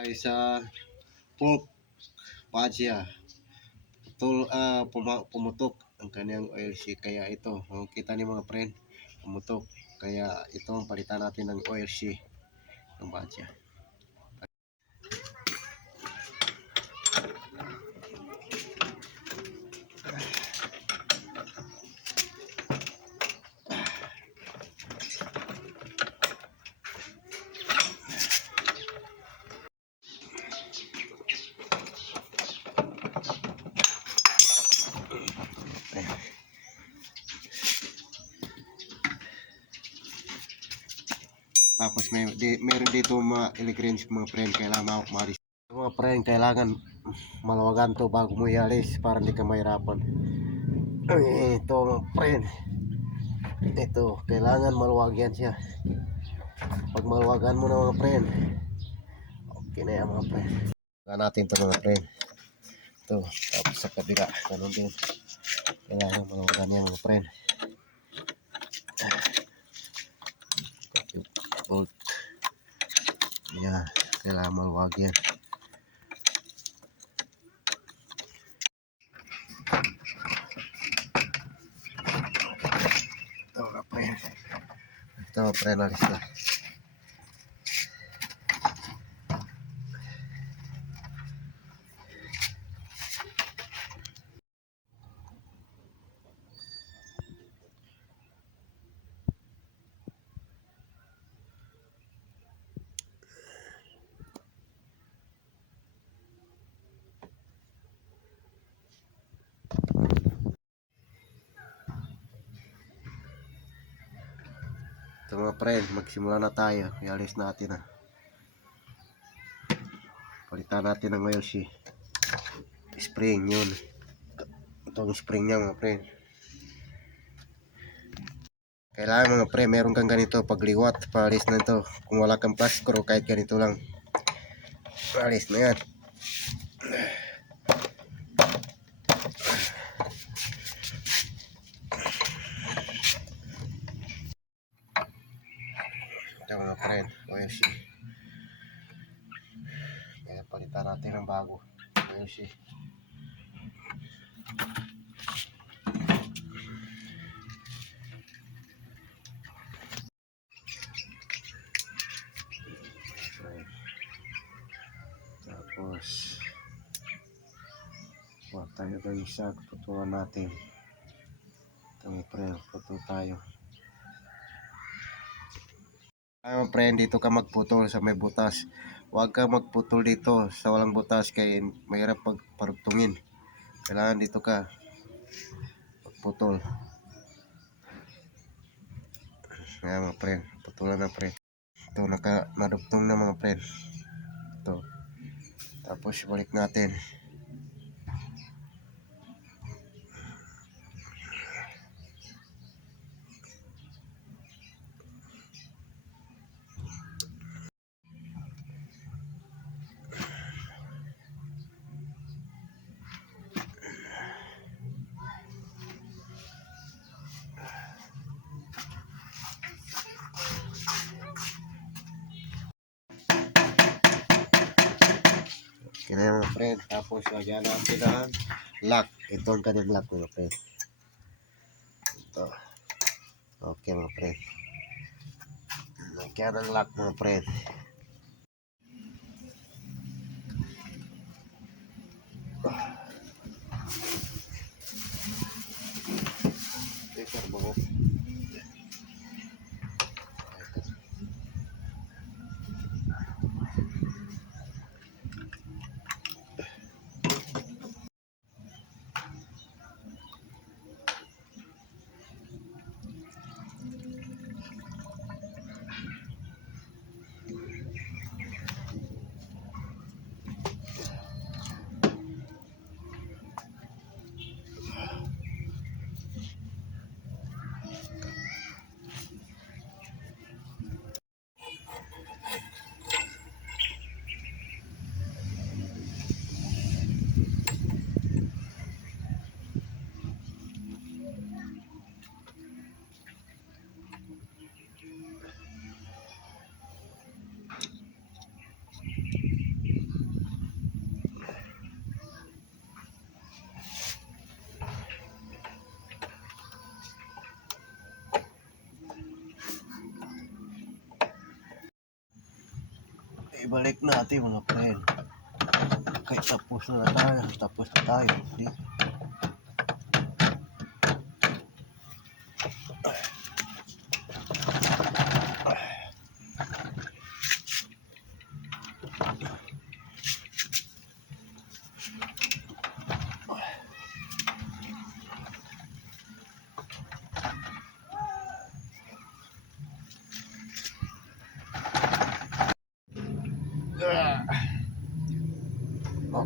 Ay sa pork bhaja. Pumutok ang kanyang oil seat. Kaya ito, kita niyo mga friend, pumutok. Kaya ito ang palitan natin ng oil seat ng bhaja. Tapos meron dito mga electronics mga friend, kailangan maris. Mga friend, kailangan maluwagan to bago mo ialis para hindi ka mahirapan. Ito mga friend, ito kailangan maluwag yan siya. Pag maluwagan mo na mga friend, okay na yan mga friend. Kailangan natin ito mga friend. Ito, tapos sa kabila, ganun din. Kailangan maluwagan yan mga friend. Bolt. Yan, kailangan maluwag yan. Ito mga friend. Ito mga friend, alis na. Ito mga friend, magsimula na tayo. Ialis natin na. Palitan natin ng oil seat. Spring yun. Itong spring niya mga friend. Kailangan mga friend, meron kang ganito pagliwat. Paalis na ito. Kung wala kang plus screw, kahit ganito lang. Paalis na yan. Ito mga friend, oil seat. Kaya palitan natin ng bago. Oil seat. Tapos huwag tayo ng isa, putulan natin. Ito mga friend, puto tayo. Ay mga friend, dito ka magputol sa may butas. Huwag ka magputol dito sa walang butas kaya mahirap pagparugtungin. Kailangan dito ka magputol. Ayan mga friend, putulan na friend. Ito nadugtong na mga friend. Ito. Tapos balik natin. Okay na mga friend. Tapos lagyan natin ang lock. Ito ang kanyang lock mga friend. Ito. Okay mga friend. Lagyan ang lock mga friend. Bago. ibalik natin mga friend. Kahit tapos na tayo. Tapos na tayo. Di?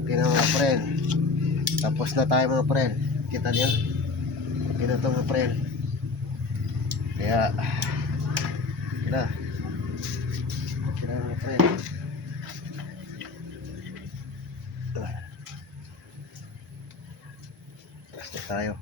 Okay na mga friend. Tapos na tayo mga friend. Kita niyo? Okay na ito mga friend. Kaya okay na. Okay na mga friend. Tapos na tayo.